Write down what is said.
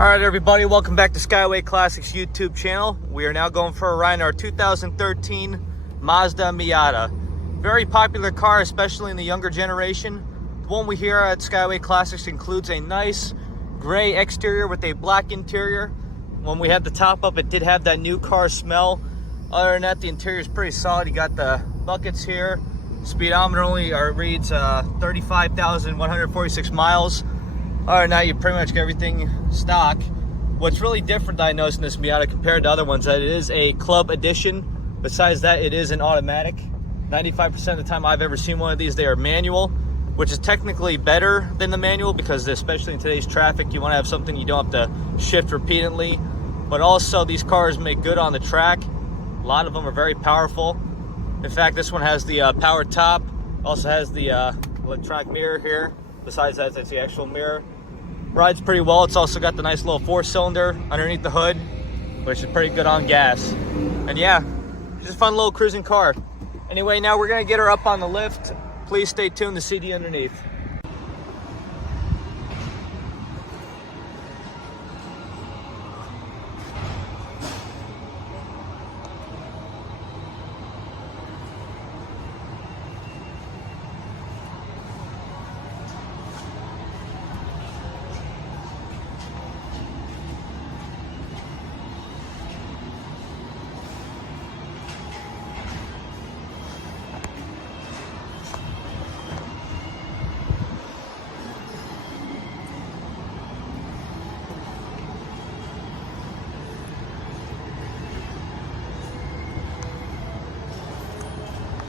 All right, everybody, welcome back to Skyway Classics YouTube channel. We are now going for a ride in our 2013 Mazda Miata. Very popular car, especially in the younger generation. The one we here at Skyway Classics includes a nice gray exterior with a black interior. When we had the top up, it did have that new car smell. Other than that, the interior is pretty solid. You got the buckets here. Speedometer only reads 35,146 miles. Other than that, you pretty much get everything stock. What's really different that I noticed in this Miata compared to other ones, that it is a club edition. Besides that, it is an automatic. 95% of the time I've ever seen one of these, they are manual, which is technically better than the manual because especially in today's traffic, you want to have something you don't have to shift repeatedly. But also, these cars make good on the track. A lot of them are very powerful. In fact, this one has the power top. Also has the electronic mirror here. Besides that, it's the actual mirror. Rides pretty well. It's also got the nice little 4-cylinder underneath the hood, which is pretty good on gas. And yeah, just a fun little cruising car. Anyway, now we're gonna get her up on the lift. Please stay tuned to see the underneath.